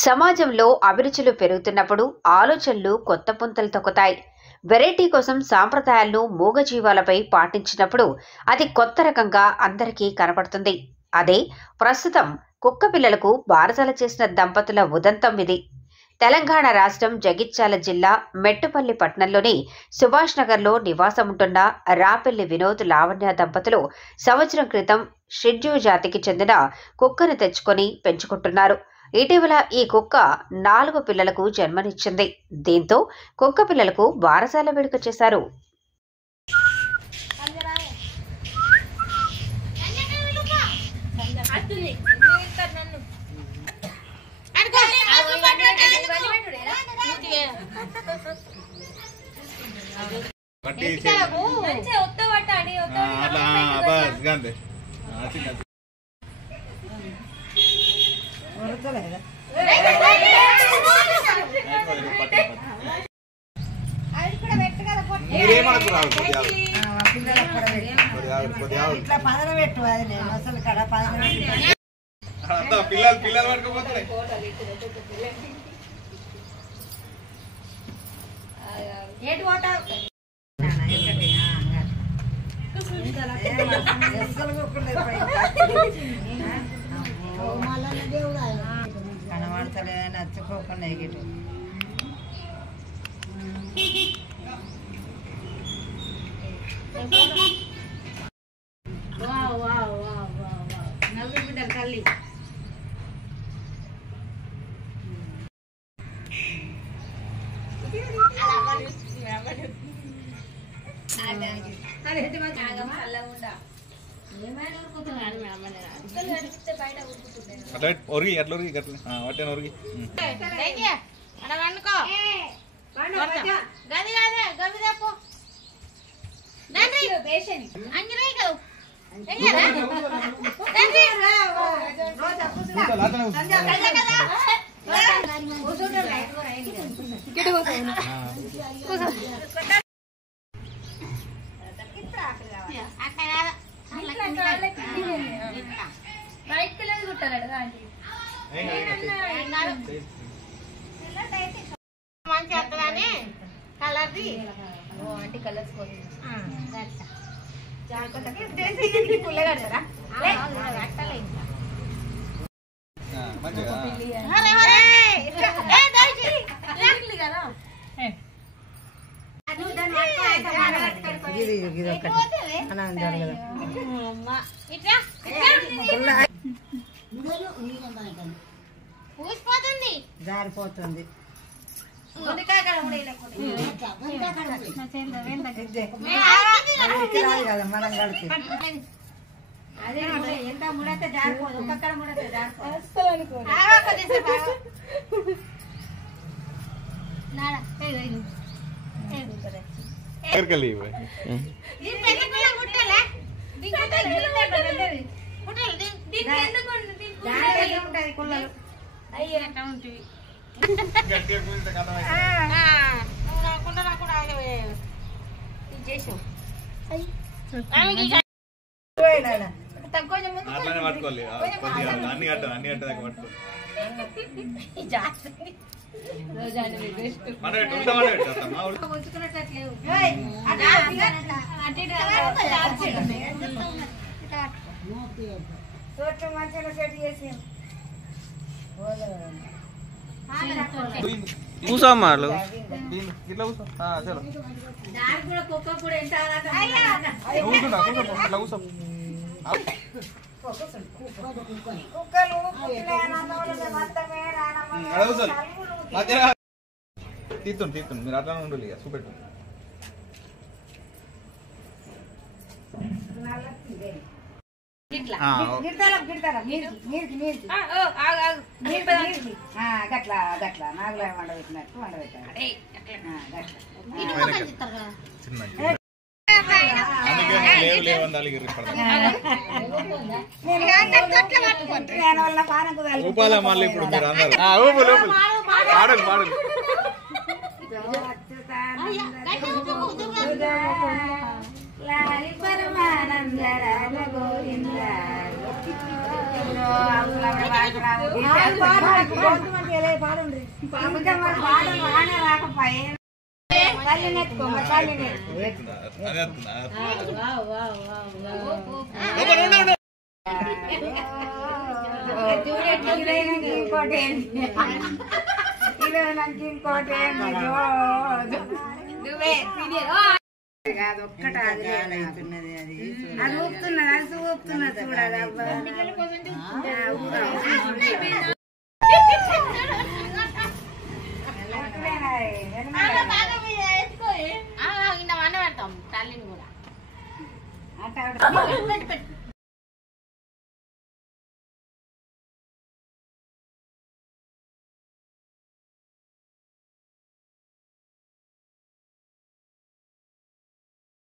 సమాజంలో అభిరుచులు పెరుగుతున్నప్పుడు ఆలోచనలు కొత్త పుంతలు తొక్కుతాయి. వెరైటీ కోసం సాంప్రదాయాలను మూగజీవాలపై పాటించినప్పుడు అది కొత్త రకంగా అందరికీ కనపడుతుంది. అదే ప్రస్తుతం కుక్క పిల్లలకు బారసాల చేసిన దంపతుల ఉదంతం ఇది. తెలంగాణ రాష్ట్రం జగిత్యాల జిల్లా మెట్టుపల్లి పట్టణంలోని సుభాష్ నగర్లో నివాసముంటున్న రాపెల్లి వినోద్ లావణ్య దంపతులు సంవత్సరం క్రితం షిడ్జూ జాతికి చెందిన కుక్కను తెచ్చుకొని పెంచుకుంటున్నారు. ఇటీవల ఈ కుక్క 4 పిల్లలకు జన్మనిచ్చింది. దీంతో కుక్క పిల్లలకు బారసాల వేడుక చేశారు. కనబడతలేదని నచ్చుకోకుండా నలుగురు బిడ్డలు తల్లి మంచి వస్తుందని కలర్ది అంటే కలర్స్ జారిపోతుంది. మనం కలిసి ఎంత ముడతే జారిపోదు, ఒక్కొక్కడ ముడతే కుళ్ళలు అయ్యే ఉంటుంది. కూసా మాలు తీస్తుంది మీరు అట్లా ఉండాలి. ఇక చూపెట్టు గట్లా గట్లా నాగులో వండబెట్టినట్టు వండబెట్టాలి. అదొక్కట అది ఊపుతున్నది అది ఊపుతున్నది చూడాలి తల్లిని కూడా